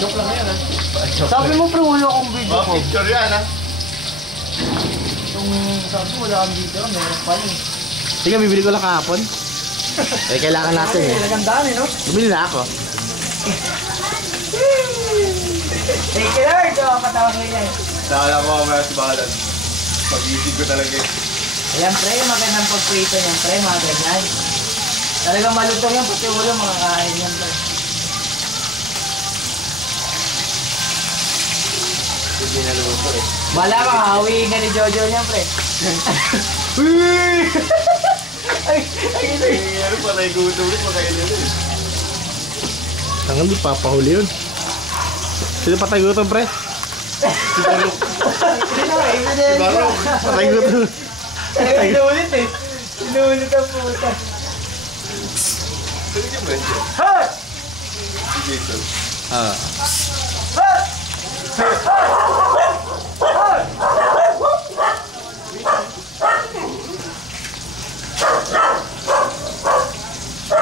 Joke lang yan, ha? Sabi mo, pre, wala akong video ko. Picture yan, ha? Yung sabi mo, wala akong video, meron pa rin. Sige, bibili ko lang kahapon. Eh, kailangan natin eh. Nagandaan eh, no? Bumili na ako. Thank you, Lord. Patawag mo yan. Saan ako mamaya si Balan. Pag-isig ko talaga eh. Ayan, pre, magandang pagprito niyan, pre, mga ganyan. Talagang malutong yan, pati ulo, mga kain yan, pre. Hindi na luto eh. Wala ka, hawiin ka ni Jojo niyan, pre. Ay, ito eh. Ano pa tayo gutom rin, pakain nila eh. Tangan, di papahuli yun. Sino patay gutom, pre? Si Barok. Patay gutom. Inuulit eh. Inuulit ang puta. Sino yung Brenda? Ha! Si Jason. Ah.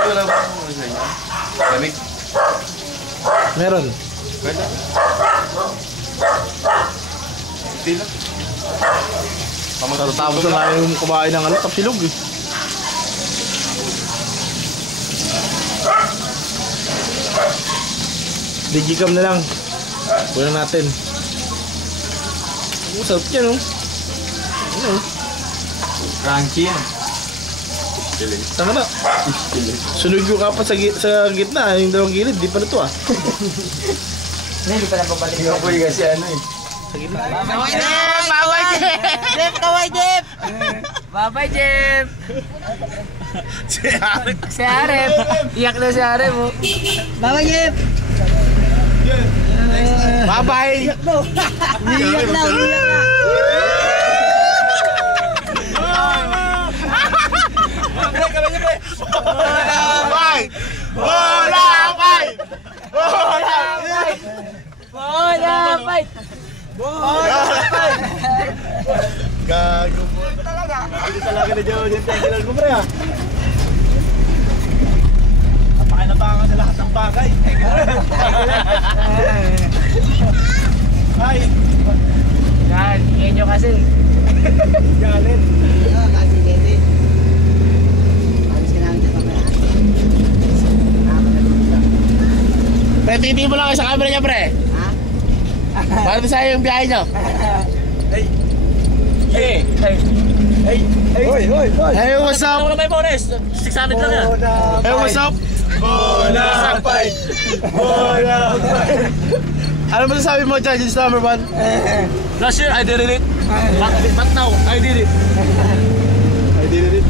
Wala ba akong ano sa inyo? Lamig? Meron. Pwede? Hindi lang. Tapos na lang yung kumain ng tapsilog eh. Digicam na lang. Kunin natin. Sarap yan, oh. Ano? Crunchy yan. Tama na. Sunog yung kapat sa gitna. Yung dalawang gilid. Di pa na to ah. Hindi pa napabalik. Hindi ako kasi ano eh. Sa gitna. Kaway Jeep! Kaway Jeep! Kaway Jeep! Babay Jeep! Si Arep. Iyak na si Arep mo. Babay Jeep! Bye-bye! Iyak na! Iyak na! Bye! Bola fight! Bola fight! Bola fight! Bola fight! Gago po. Hindi talaga na dyan yung technical ko, pre ah. Napakinabangan sa lahat ng bagay. Ay! Yan, ingin nyo kasi. Galit. Kasi dede. Alis ka namin sa kamera. Pre, titigil mo lang kayo sa camera niya, pre. Ha? Para sa'yo yung biyahe niyo. Hey! Hey! Hey! Hey! Hoy! Hoy! Hoy! Hey, what's up? Wala tayo bonus. 600 lang yan. Hey, what's up? Bola fight! Bola fight! Ano ba sasabi mo dyan, yung number 1? Last year, I did it. But now, I did it. I did it.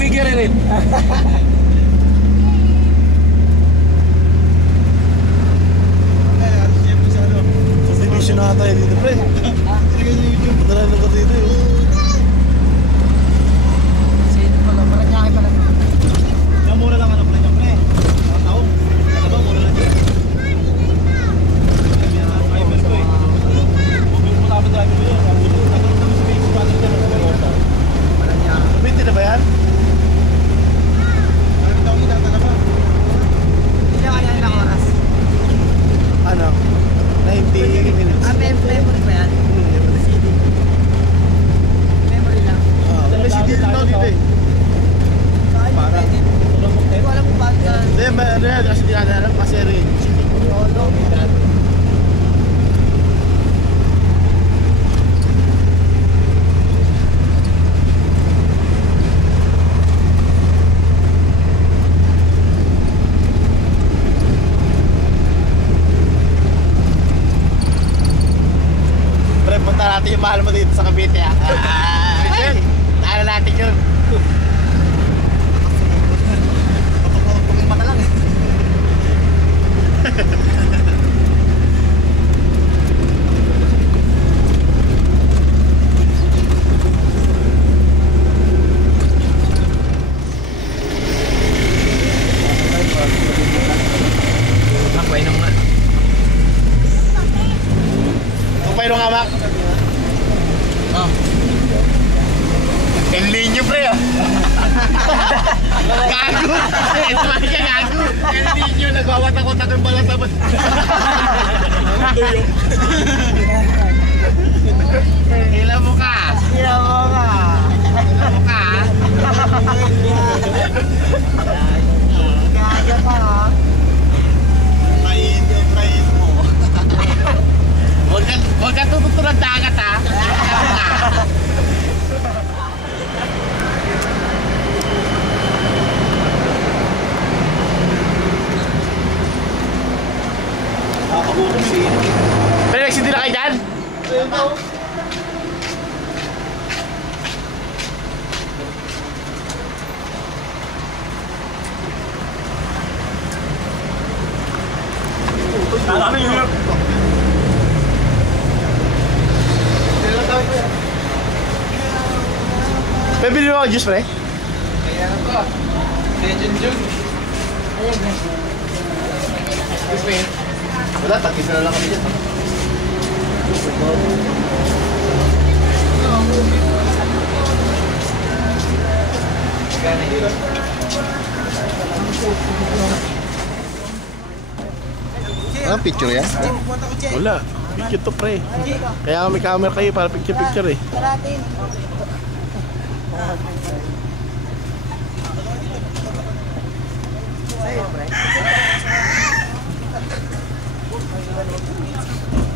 We get it. Subdivision na tayo dito, pre. Talaga yung YouTube. Talaga ko dito yun. Sino pala? Maranyaki pala. Yan muna lang ano pala niya, pre. Mga tao. Ano ba, muna lang dyan. Driver ko eh. Mobile mo tapos driver mo yun. Tapos naman sa base pattern dyan. Maranyaki. Binti na ba yan? Ano taong itatala ba? Hindi ka kanya ilang oras. Ano? 90 minutes. Memory ba yan? CD. Memory lang. May CD din daw dito eh. Saan yung Para. pwede? Hindi ko alam kung bakit ka. Hindi, ano yan? Kasi di natin alam kasi rin. Lolo. Pre, punta natin yung mahal mo dito sa Cavite ah. Ay! Tala natin yun. Paging mata lang eh. Painom nga. Kupay nung amak. El Niño, pre ah. Gago! Tumay ka gago! Hindi nyo, nagwawatak-watak yung balat naman. Hila mo ka. Hila mo ka. Hila mo ka. Gaga pa ha. Try mo. Huwag ka tututunan dagat ha. Pero nagsindi na kayo dyan? Pabili mo ako juice, pre? Kaya na to. Legend June. Excuse me. Wala, tagkisa na lang kami dyan. Anong picture yan? Wala. Picture to, pre. Kaya may camera kayo para picture-picture eh. Karatin.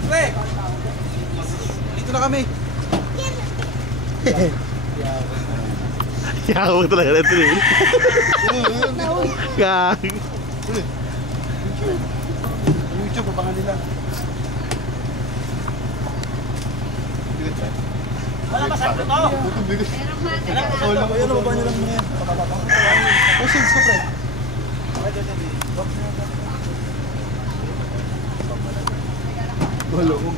Pre! Dito na kami. Yakawag talaga natin eh. Kag. YouTube, papangan nila. Wala masakit to. Wala ko yan, nababa nyo lang muna yan. Oh, shades ko, pre. Wala ko,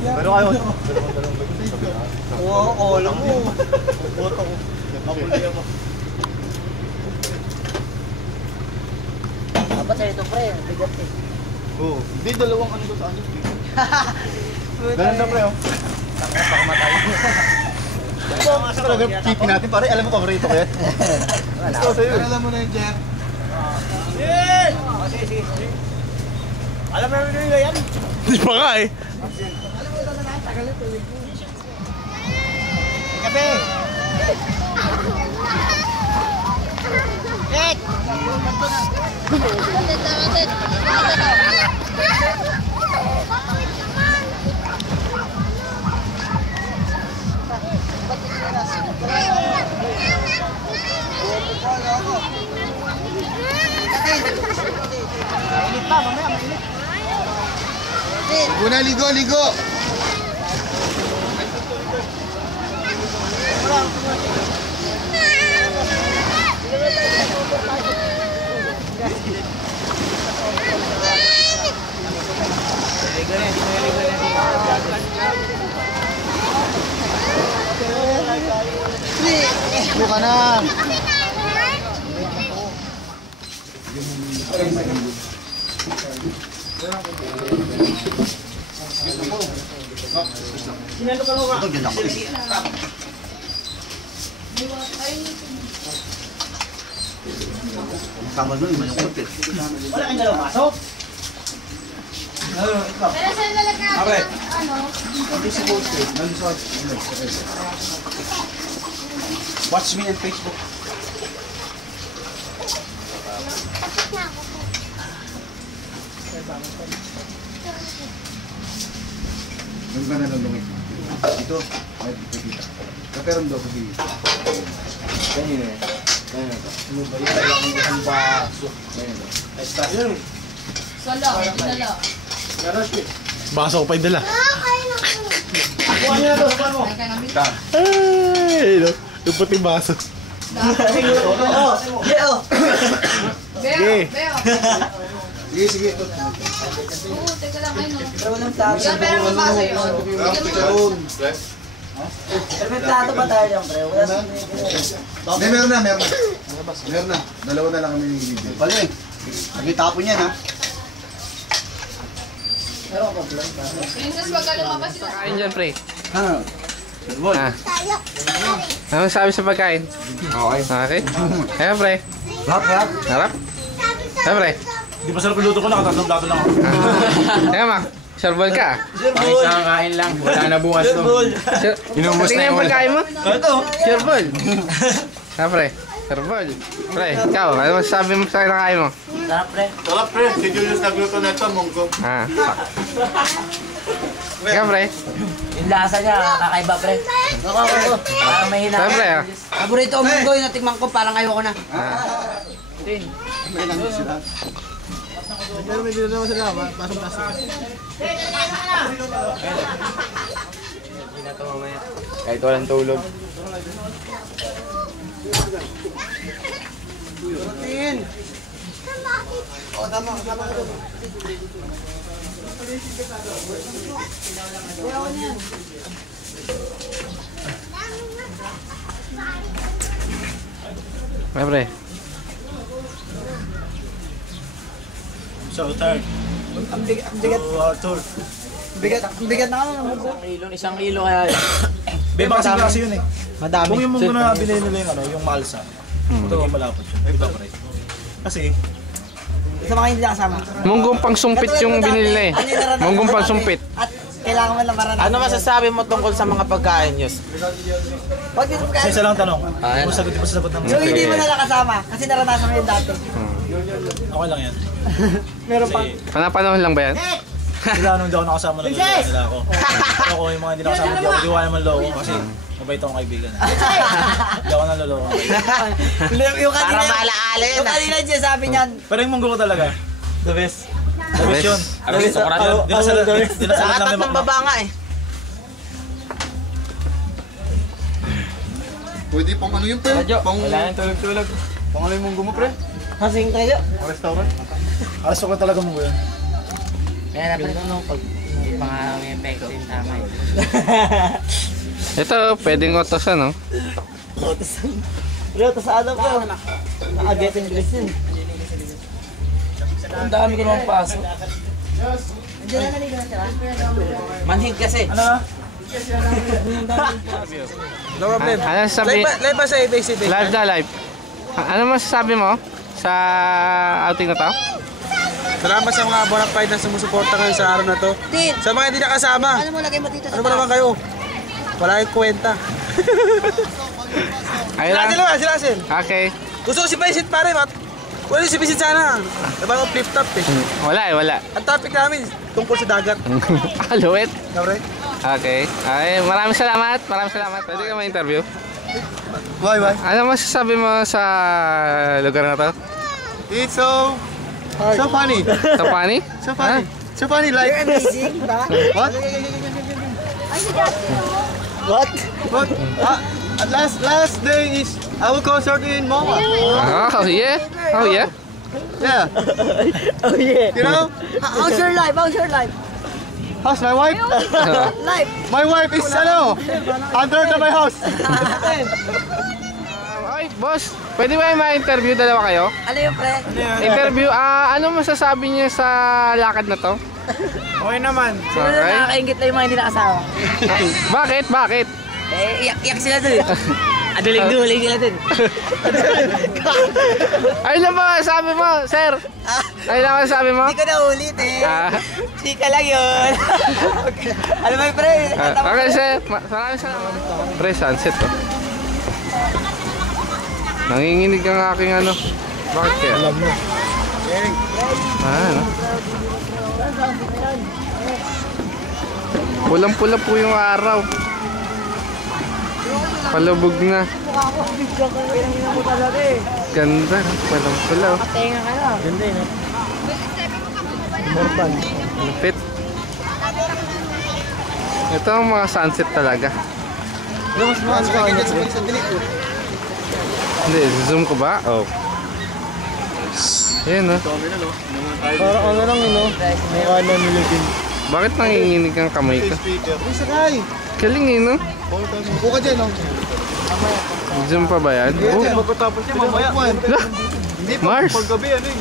pero kayo. Oo, alam mo. Boto ko. Dapat sa'yo ito pre, bigat eh. Oo. Hindi, dalawang ano ko sa ano. Ganun na, pre, oh. Baka matay. Gusto talaga keepin natin, pare. Alam mo, paborito ko yan. Gusto ko sa'yo. Alam mo na yun, Jer. Sige. Alam mo na yan? Hindi pa nga eh. Gabi! Ek! Mainit pa, mamaya mainit. Ligo na, ligo! Buka na! Sinalo ka lang. Ito, dyan ako. Tama doon, malungkot eh. Wala kang dalawang maso? Pero saan nalagay Abre. ano? Hindi si post eh. Nalusot. Watch me on Facebook. Doon ka na lang lumit. Dito. Ay, dito. Kaperon daw kasi. Kanina eh. Kanina to. Ano ba yun? Ang baso. Kanina to. Ay, start. Yun. Solo, dinala. Baso ko pa yung dala. Kuha niyo na to, kuha mo. Ay, kami. Ay, no. Yung puting baso. Oo, Leo. Sige. Beo. Sige, sige. Oo, teka lang, ay no. Pero walang plato. Yan, pero mabasa yun. Chicharon. Pero may plato pa tayo dyan, pre. Wala sa Meron na. Meron na. Dalawa na lang kami yung video. Pala eh. Nagitapon yan ha. Meron pa vlog. Princess, wag ka lumabas sila. Kain dyan, pre. Ha? Ah. Ano sabi sa pagkain? Okay. Okay. Kaya, pre. Rap. Harap. Siyempre. Di ba sarap yung luto ko, nakatatlong plato lang ako. Kaya Mac, Sherbol ka. Isang kain lang. Wala na bukas to. Inubos na yung pagkain mo? Ito. Sherbol. Siyempre. Sherbol. Pre, ikaw, ano masasabi mo sa kinakain mo? Sarap, pre. Sarap pre, si Julius nagluto na ito, munggo. Ah. Ikaw, pre. Yung lasa niya, kakaiba, pre. Oo. Parang may hinaan. Siyempre, ah. Paborito ko munggo yung natikman ko, parang ayoko na. Pero may dito naman sila, pasang plastic. Kahit walang tulog. Siyempre. So tired. Ang bigat. So Arthur. Bigat na ako ng munggo. Isang kilo kaya yun. Beba kasi yun eh. Madami. Kung yung munggo na binili nila yung ano, yung malsa. Ito yung malapot yun. Di ba pre? Kasi, Sa mga hindi nakasama. Munggong pang sumpit yung binili na eh. Munggong pang sumpit. At kailangan mo lang maranasan. Ano masasabi mo tungkol sa mga pagkain, Yus? Pag dito sa isa lang tanong. Ah, Kung sagot, di ba sagot ng So hindi mo na nakasama kasi naranasan mo yun dati. Okay lang yan. Meron pa. Panapanahon lang ba yan? Sila nung hindi ako nakasama na nila ako. Ako yung mga hindi nakasama, hindi ako diwala naman loko kasi mabait akong kaibigan. Hindi ako naloloko. Yung kanina, Para maalaala yun, yung kanina siya sabi niyan. Pero yung munggo ko talaga, the best. The best yun. Aristocrat yun. Di na sila Sa atat ng baba nga eh. Pwede pang ano yung pre? Wala nang tulog-tulog. Pang ano yung munggo mo pre? Kasing tayo. Pang restaurant? Restaurant talaga munggo yun. Kaya natin nung pag hindi pa nga may effect yung tama yun. Ito, pwedeng utosan, no? Pero ito sa ano po? Naka-getting dress yun. Ang dami ko naman pasok. Andiyan na naligaw sila? Manhid kasi. Ano? No problem. Ano sabi? Live ba sa ABCD? Live na live. Ano masasabi mo sa outing na to? Salamat sa mga bona fide na sumusuporta kayo sa araw na to. Din! Sa mga hindi nakasama, Ano mo lagay mo dito sa ano ba naman kayo? Wala kayong kwenta. Ayun lang. Sila Asil. Okay. Gusto ko si Vincent pare, wala si Vincent sana. Diba flip top eh. Wala eh, wala. Ang topic namin tungkol sa dagat. Aluit. Dobre? Okay. Ay, maraming salamat. Maraming salamat. Pwede ka ma-interview. Why? Ano masasabi mo sa lugar na to? It's so funny. Sa Pani? So funny. So funny like amazing, ba? what? What? What? Last day is our concert in MOA. Oh, yeah. Oh, yeah. Yeah. Oh yeah. You know? How's your life? How's your life? How's my wife? Life! My wife is under my house. Ay, boss. Pwede ba yung ma-interview? Dalawa kayo? Ano yung pre? Interview. Ano masasabi niyo sa lakad na to? Okay naman. Sino na nakakaingit lang yung mga hindi nakasama? Bakit? Bakit? Eh, iyak sila dun eh. Aduling-duling sila dun. Ayun lang ba sabi mo, sir? Ayun lang ba sabi mo? Hindi ko na ulit eh. Hindi ka lang yun. Ano ba yung pre? Okay, sir. Maraming salamat. Pre, sunset to. Nanginginig ang aking ano. Bakit kaya? Alam mo. Ano? Pulang-pula po yung araw. Palubog na. Ganda. Pulang-pula. Tenga ka na. Ganda yun. Lupit. Ito ang mga sunset talaga. Hindi, zoom ko ba? Oh. Ayan, no? Parang ano lang yun, no? Mukha na nilagin. Bakit nanginginig ang kamay ko? Uy, sakay! Galing eh, no? Buka dyan, no? Zoom pa ba yan? Oh, Pagkatapos niya, mamaya. Hindi pa, Mars. paggabi, ano eh.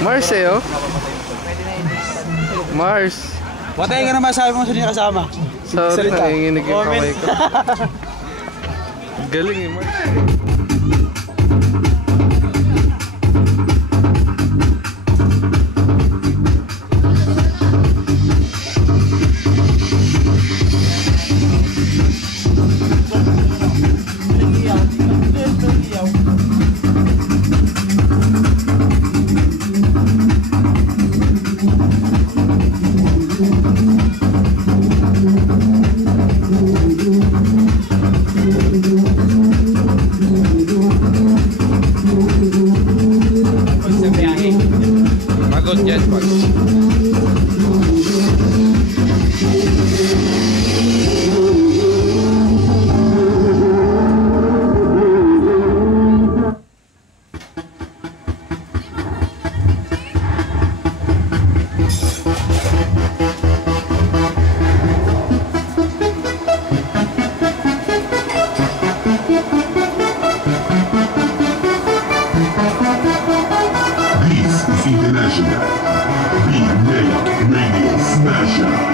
Mars eh, oh. Mars. Patay ka naman sabi mo sa hindi kasama. Sorry, nanginginig yung kamay ko. Galing eh, Mars. Yan, pag. International. Be Radio Smasher.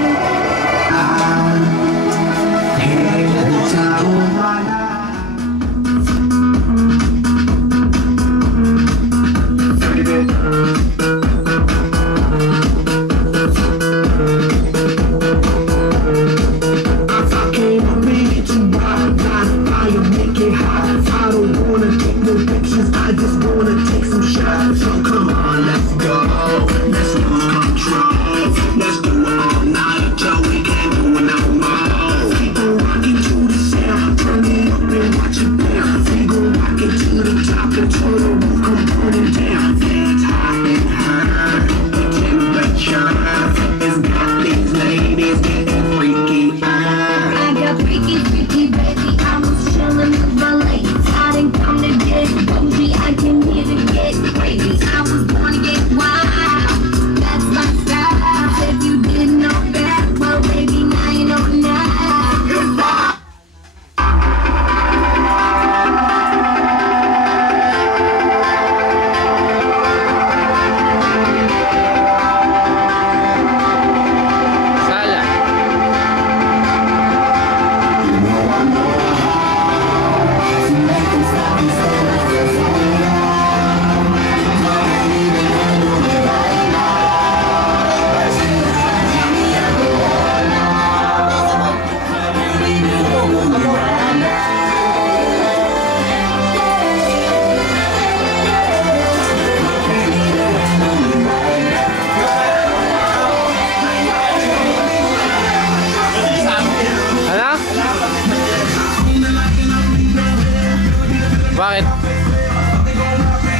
Bakit?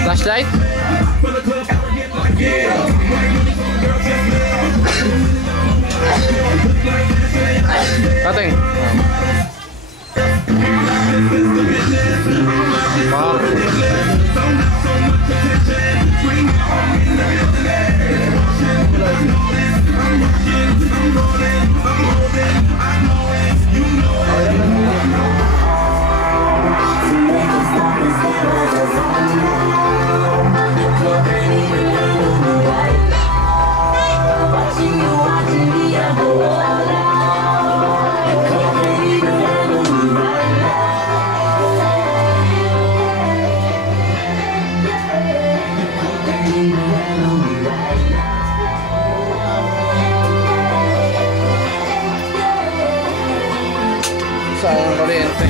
Flashlight? Kating. Sayang kuryente.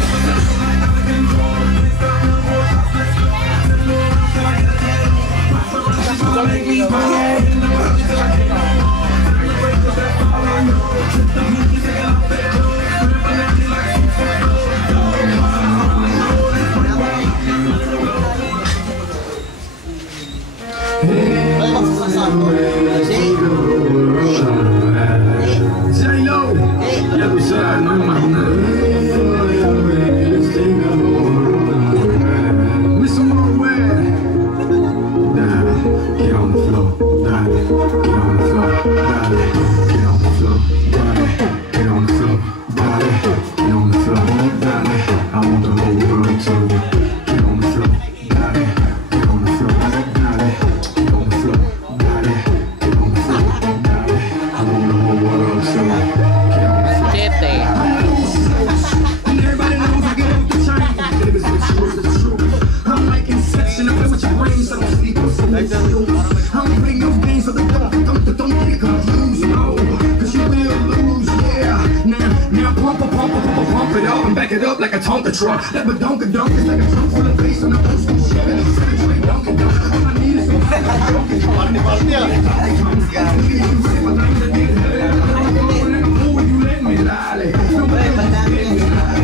Back it up like a Tonka truck. That badonka dunk is like a trunk full of bass on a old school Chevy. Straight Dunkin' Dunk. All I need is some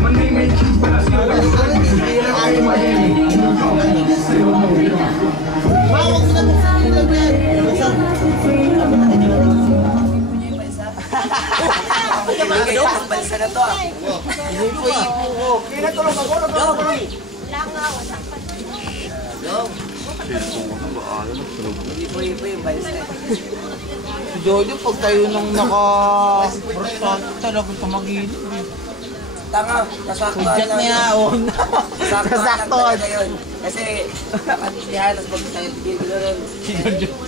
my name ain't Keith, but I still Miami, New York, say no more. Balsa na to ah. Ipo-ipo ko. Pinatulong ako. Ipo-ipo yung balsa. Si Jojo, pag tayo nang naka-brostado, talagang pamagilid. Tanga, nasaktuhan lang yun. Nasaktuhan yun. Kasi, nakatihan, tapos pag tayo tigil rin.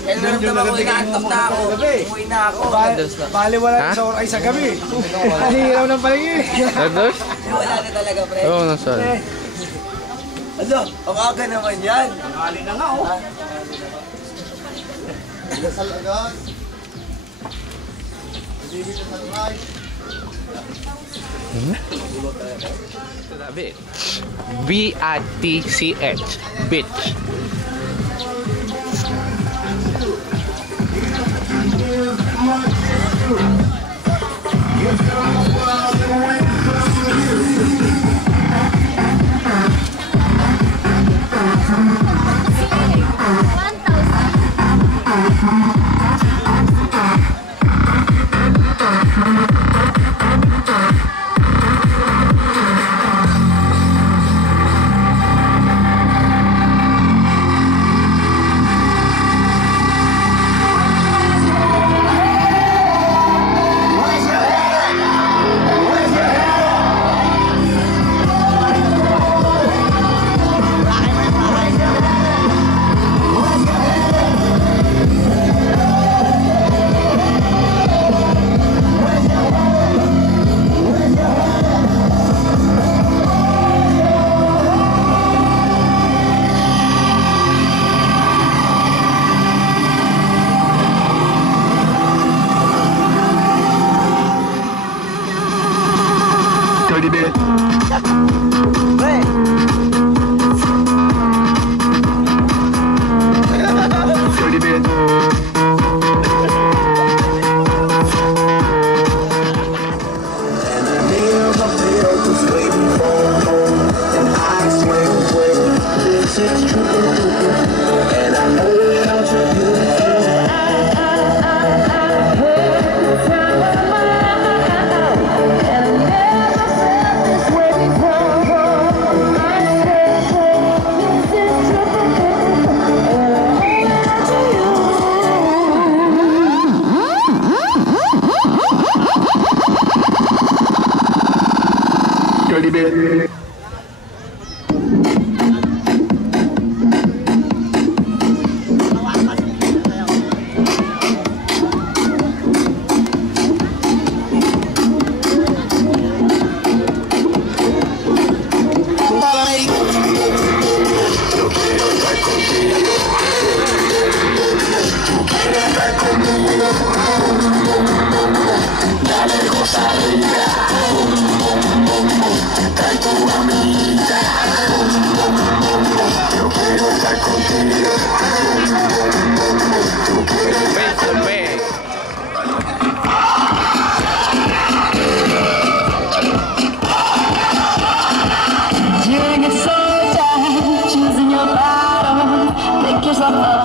Kaya naman naman ako, inaantok na ako. Umuwi na ako. Baliwala sa oray sa gabi. Hihiraw ng paligid. Dados? Wala na talaga, pre. Oo, nasaan? Ano? Ang aga naman yan. Nakali na nga, oh. Dasal agad. Hindi sa sunrise. Beach. B-A-T-C-H. Beach.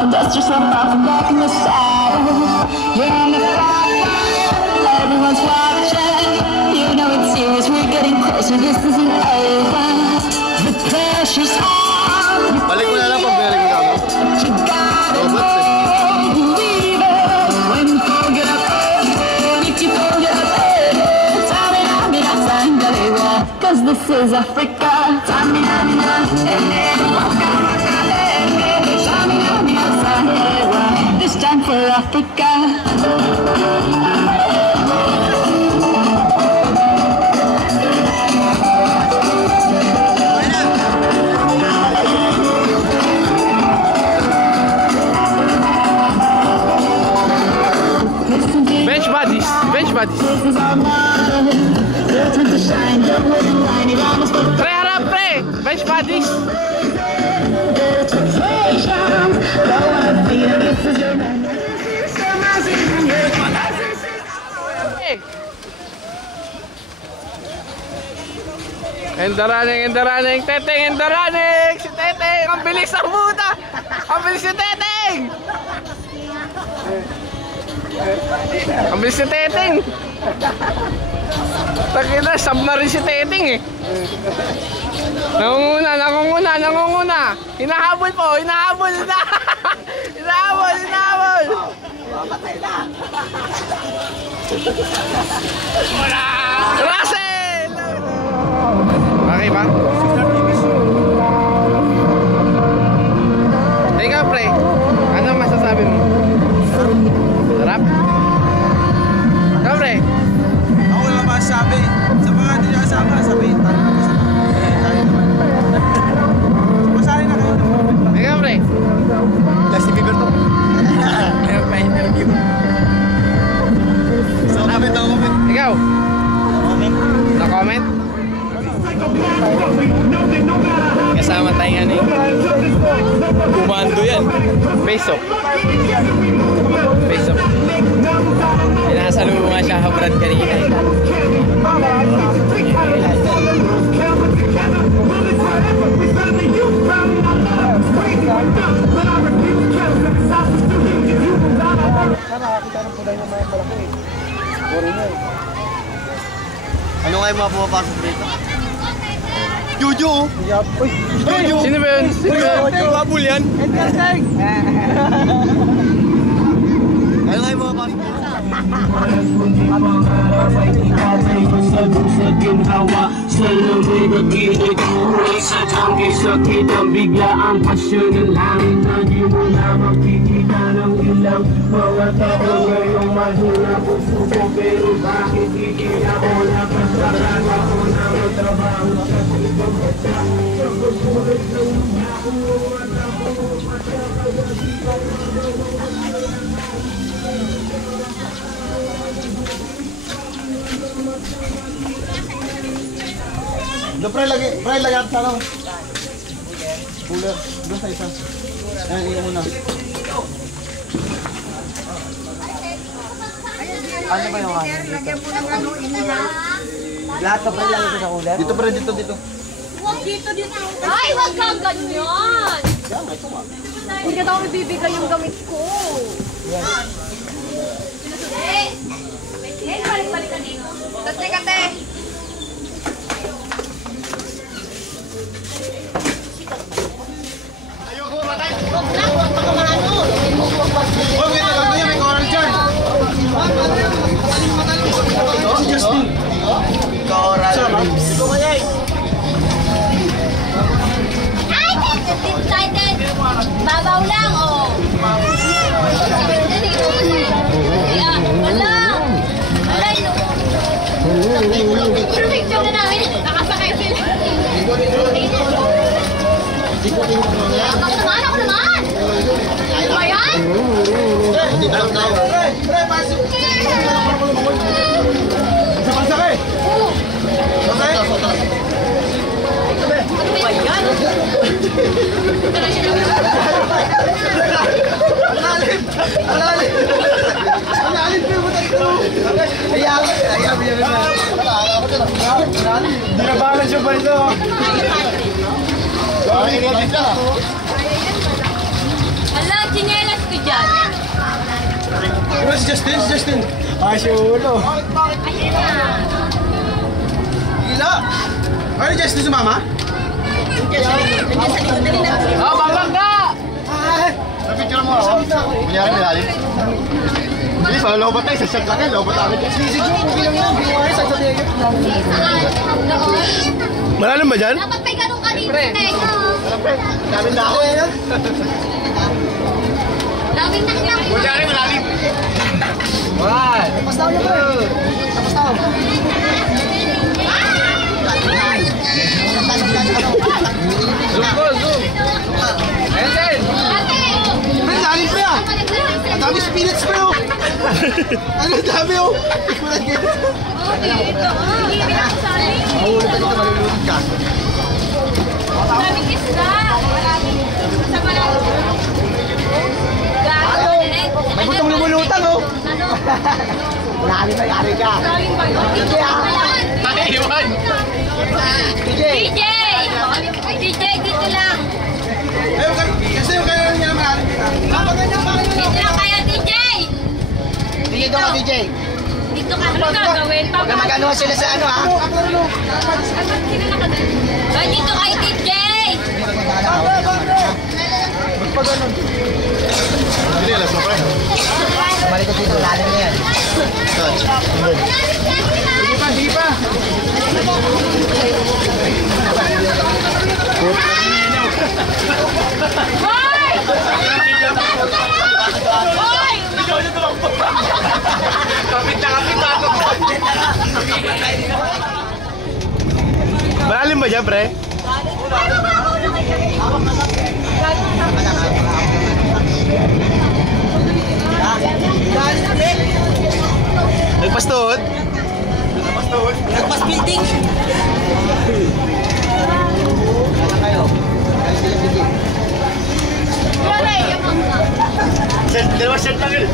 Dust yourself off and back in the saddle. You're on the front line, everyone's watching. You know it's serious, we're getting closer, this isn't over. The pressure's on. Balik mo na lang pag balik mo kami. You gotta believe it. When you forget up, if you forget up, Tamina, Sangalewa. Cause this is Africa. Tamina, this time for Africa. Bench buddies, bench buddies. Pre, harap pre! Bench buddies! And the running, Teteng, and the running! Si Teteng! Ang bilis ng muta! Ang bilis si Teteng! Ang bilis si Teteng. Takina, submarine si Teteng eh. Nangunguna. Hinahabol po, hinahabol. Hinahabol. Russell! Okay ba? Ikaw, pre. Ano masasabi mo? Sarap? Ikaw, pre. Ako lang masasabi. Sa mga hindi niya kasama, sabihin tayo na masama. Tayo naman. Masahin na kayo. Ikaw, pre. Lasty Bieber to. Meron pa interview. So, comment. Ikaw. Na-comment? Kasama tayo ano eh. Kumando yan. Face off. Pinasalubong nga siya kabrad kanina eh. Ano nga yung mga pumapasok dito? Jojo! Sino ba yun? Babul yan. Ano nga yung pumapasok dito? Sa ginhawa, sa lamig at init sa tangke, sakit ang bigla ang pasyon ng langit. Lagi mo na makikita ng ilang mga tao ngayong mahina puso ko. Pero bakit hindi ako napasarap ako na matrabaho sa ibang mata? Sa pagkulit ng ako at ako Doon pre, lagay at sa ano? Cooler. Doon sa isa. Ayan, iyan muna. Ano ba yung ano dito? Lahat ka pa lang ito sa cooler? Dito pre, dito. Huwag dito. Ay, huwag kang ganyan. Hindi ka daw ibibigay yung gamit ko. Balik ka dito. Kate. Huwag ito, wag na yan, may oral dyan. Justin. Coral. Ito kaya eh. Ay, excited. Babaw lang, oh. Picture na namin. Nakasakay sila. Ako naman. Ano ba yan? Pre, pasok. Sa pagsakay. Okay? Ano ba yan? Alalim pero mo tayo. Ayaw. Dinabalance yung balito. Hala, chinelas ko dyan. Diba si Justin? Ah, si Ulo. Ayun na. Gila. Ano Justin si Mama? Oh, babangga! Napicture mo ako. Kunyari may lalim. Hindi, pala lobat tayo. Sa shot lang yan. Lobat namin. Si Joe, kung bilang yan. Binuhay sa Diego. Malalim ba dyan? Dapat may ganun ka dito, Teka. Daming na ako yan. Daming naklang. Kunyari malalim. Tapos tao niya po eh. Tapos tao. Zoom. Ayan. Pre, lalim pre ah. Ang dami spinach pre oh. Ano dami oh. Ikulat kayo. Hindi pinakasali. Mahulog ka dito, malulunod ka. Maraming isda. Sa maraming. Gato. May butong lumulutang oh. Ano? Malalim na yari ka. Galing ba yun? Dito ka lang. Iwan! DJ! DJ, dito lang. Kasi yung kaya niya malalim. Dito lang kayo, DJ! Nandito ka, ano gagawin? Huwag mag-ano sila sa ano ha? Ay, dito kay DJ! Hindi, alas mo, pre. Malikot dito, lalim na yan. Sige pa. Hoy! Hoy! Malalim ba dyan, pre? Nagpastuhod? Nagpas building. Dalawa set lang yun.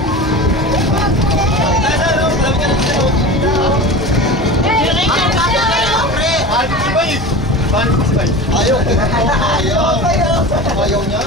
Ayaw niya.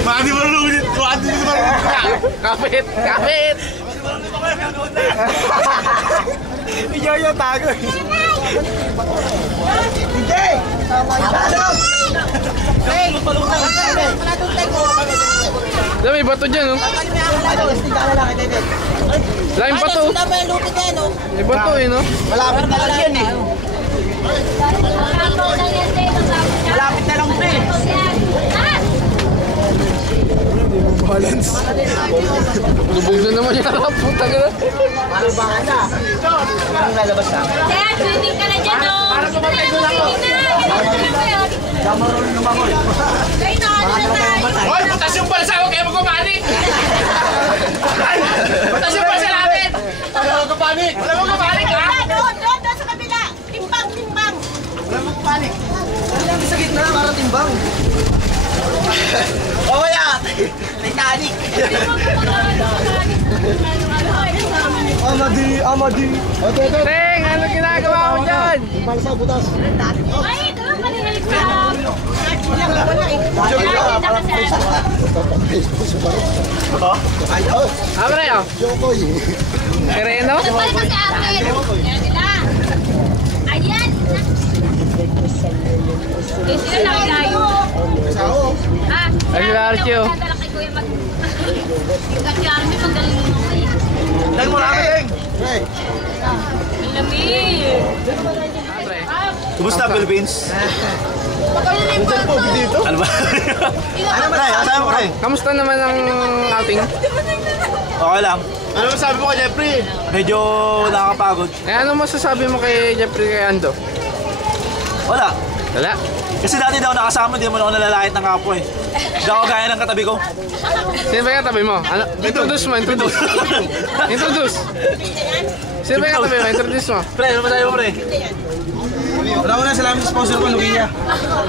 Mati marunong din. Mati din marunong. Kapit! Kapit! Iyo yung tago. DJ! Dami, may bato dyan, no? Laking bato. May bato, eh, no? Malapit na lang yan eh. Malapit na lang pre. Balance. Lubog na naman yung harap. Puta ka na. Ano ba ka na? Anong lalabas na? Dad, swimming ka na dyan, no? Swimming na! Damarol na mamol. Ay, Hoy, butas yung balsa. Huwag kayo magkumanik. Butas yung balsa natin. Wala mo kumanik. Wala mo kumanik, ha? Doon sa kabila! Timbang! Wala mo panik. Wala mo sa gitna, parang timbang. Oh yeah! Titanic! Amadi. Okay. Teng, ano ginagawa mo dyan? Balsa, butas. Ay, ito lang panihalig sa... Ano na yun? Jokoy. Sereno? Balik ka sa akin! Yan nila! Ayan! Eh, sila nakilayo. Ha? Ay, sila Archie, oh. Dadala kay Kuya mag... Yung kasi Archie, magaling mo eh. Dahil mo namin, Teng! Ang lamig! Kumusta, Philippines? Dito? Ano ba? Ano ba? Asahan mo kayo? Kamusta naman ang outing? Okay lang. Ano masabi mo kay Jeffrey? Medyo nakakapagod. Eh, ano masasabi mo kay Jeffrey kay Ando? Wala. Wala. Kasi dati daw nakasama, hindi naman ako nalalait ng kapo eh. Hindi ako gaya ng katabi ko. Sino ba yung katabi mo? Ano? Introduce mo, introduce. Introduce. Sino ba yung katabi mo? Introduce mo. Pre, ano masabi mo, pre? Wala ko na, salamat sa sponsor ko, Nokia.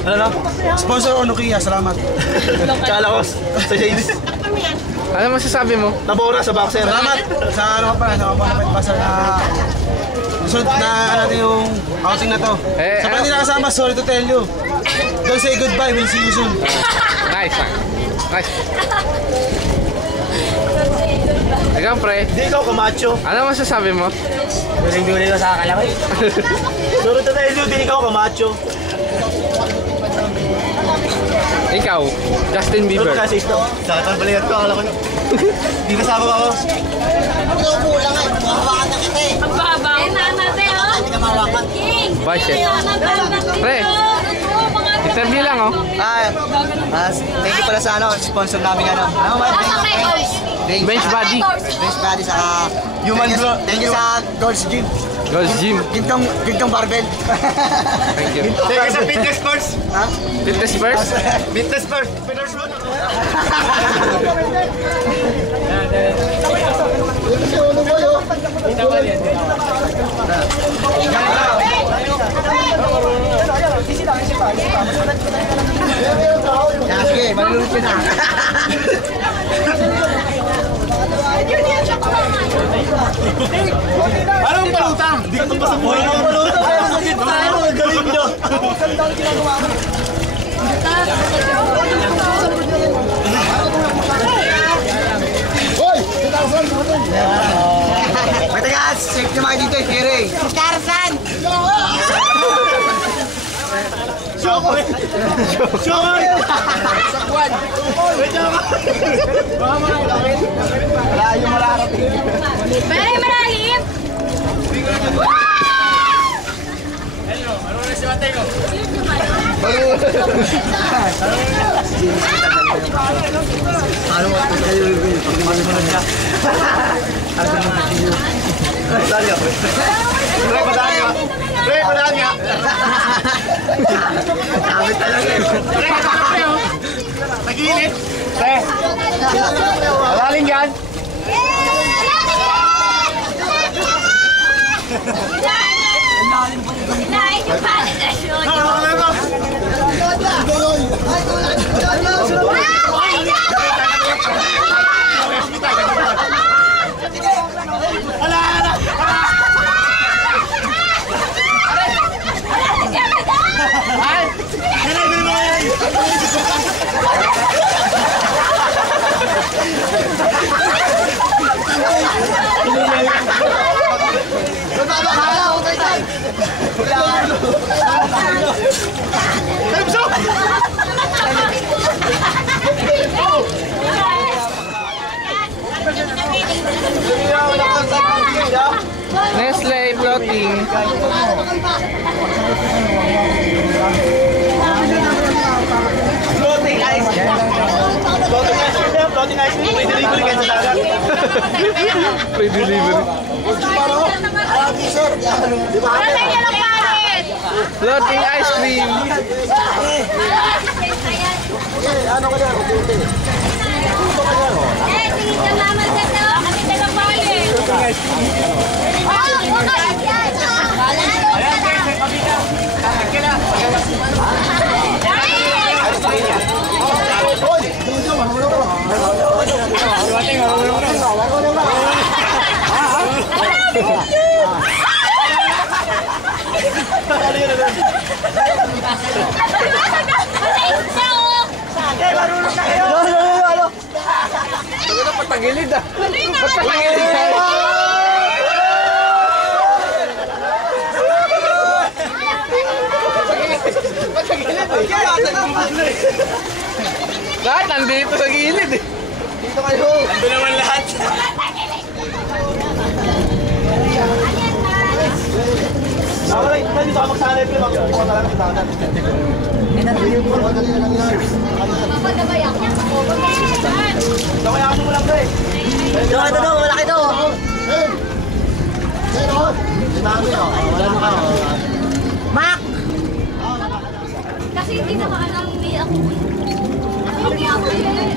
Ano na? Sponsor ko, Nokia, salamat. Tsaka ko sa Shades. Ano masasabi mo? Nabora sa boxer. Salamat sa ano ka pala, sa kapalapit pasar na susunod na natin yung outing na to. Eh, Sa mga hindi nakasama, sorry to tell you. Don't say goodbye, we'll see you soon. Nice, ah. Nice. Ikaw, pre. Hindi ikaw kamacho. Ano masasabi mo? Duling-duling ko sa kalaki. Sorry to tell you, hindi ikaw kamacho. Ikaw, Justin Sorry Bieber. kasi ito. Sa balikat ko, akala ko na. Hindi kasama ako. Kulang eh, mahawakan na kita eh. Ang baba. Eh, natin, oh. Hindi ka mahawakan. King! Budget. Pre. Interview lang, oh. Thank you pala sa ano, sponsor namin ano. Ano ba? Bench body. Bench body sa Human Glow. Thank you sa Gold's Gym. Girls gym. Gintong barbell. Thank you. Teka sa fitness first. Fitness first. Fitness first. Fitness first. Ano ba yun? Anong palutang? Hindi ka tumpa sa buhay. Anong palutang? Kaya sa gitna. Ang galing nyo. Hoy! Matagas! Safe naman dito eh, Kere. Tarzan! Shokon! Shokon! Sakwan! Wait lang ako. Baka makakapit. Malayo malarating. Pero yung malalim! Ano mo ito kayo review? Pag-imanin mo na siya. Saan ka, pre? Pre, padaan nga. Pre, padaan nga. Sabi talaga eh. Pre, padaan pre, oh. Nag-iinit. Pre. Malalim yan. Nain yung validation nyo! Nestle floating. Floating ice cream. Floating ice cream. May delivery kayo sa dagat. Free delivery. Wala tayo ng palit! Floating ice cream. Tingin ka naman sa ito! Kami tagang palit! Patagilid ah. Patagilid. Lahat nandito sa gilid eh. Dito kayo. Ito naman lahat. Alright, dito ka magsanay pre. Magpupunta talaga sa dagat. Papagabayak niya! Ito kaya ako mo lang pre. Ito daw, malaki daw. Mac! Kasi hindi na maalam, hindi ako. Hindi ako eh.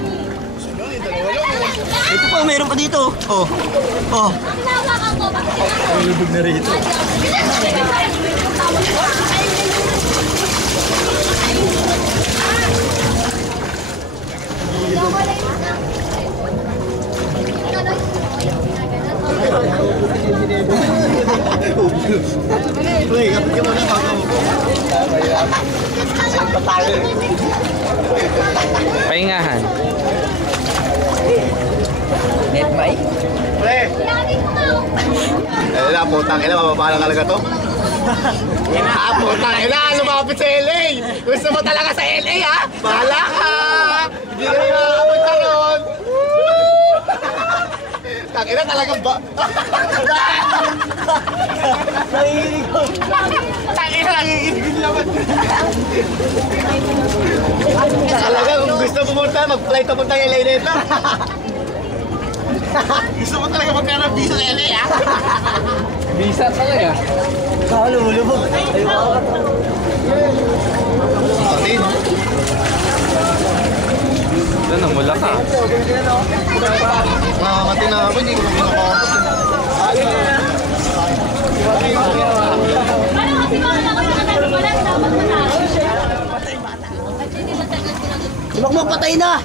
Ito pa, meron pa dito. Oh. Oh. Hinawakan ko, bakit ako? Lubog na rito. Pre, kapag yung mga Pahingahan. Net mic? pre! Eh, putang ina, mapapalang talaga to. Putang ina, lumapit sa LA! Gusto mo talaga sa LA, ha? Bahala ka! Hindi ka rin makakapunta ron! Tang ina, talagang ba? Nangiginig ko! Tang ina, nangiginig naman! Talaga, kung gusto pumunta, mag-flight papuntang LA nito. Gusto mo talaga magkaroon ng visa sa LA, ha? Bisa talaga. Lumulubog. Atin. Doon ang mula ka. Nakakati na ako, hindi ko pinakakapot. Ano kasi mga ako yung ano, wala dapat matalo. Lumakmak patay na!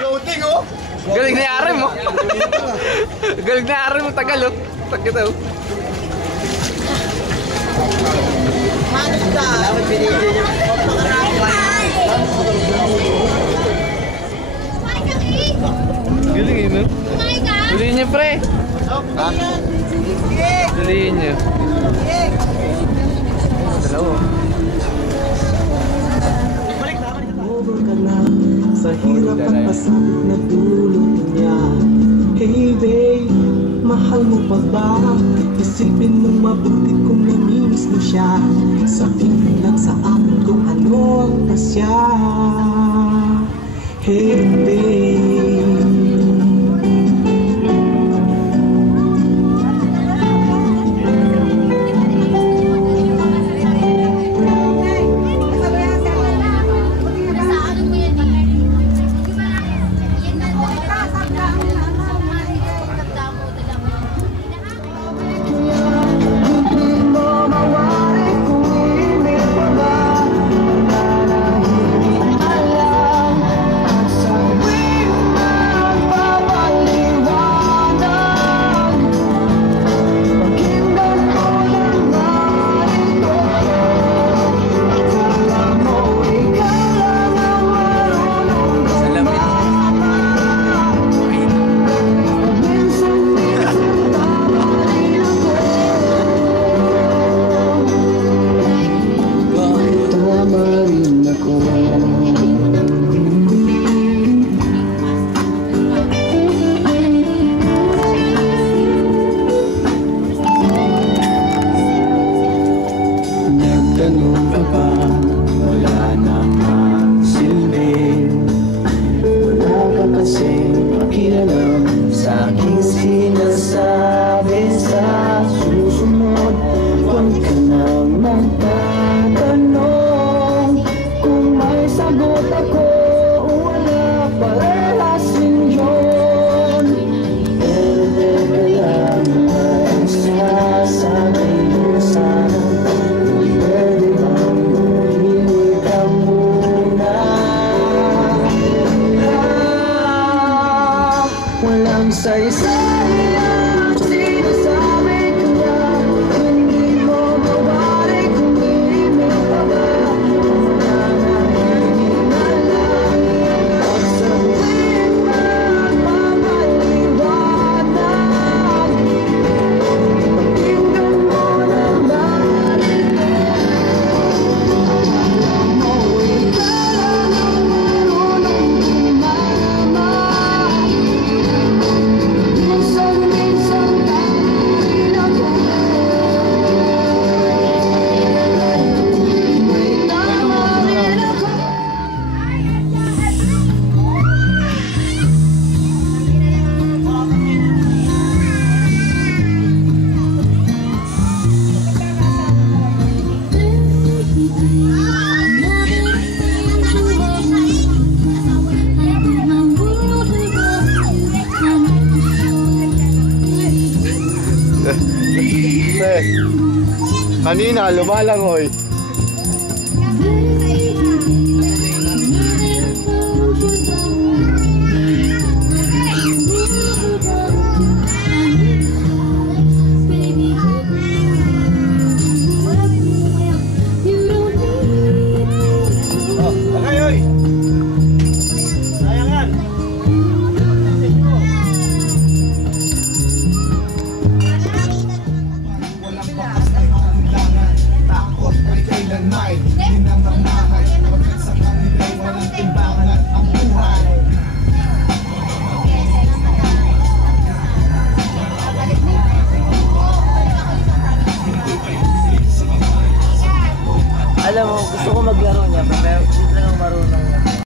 Floating oh! Galing na yari mo. Galing na yari mo, tagal oh. Takit oh. Manos ka! Dapat binigyan niya. Galing no? Galing niya pre. Galing niya. Dalawa. Over ka na sa hirap at pasabog na dulot niya. Hey babe, mahal mo pa ba? Isipin mong mabuti kung namimiss mo siya. Sabihin lang sa akin kung ano ang pasya. Hey babe, walang saysay ang sinasabi ko na hindi mo mawari kung hindi mo pa ba nanahimik na lang at sa tuwing magpapaliwanag pakinggan mo naman alam mo ikaw lang ang marunong kumama. Minsan tangin ako may tama rin ako. Kanina, lumalangoy. Alam mo, gusto ko maglaro niya, pero hindi talagang marunong.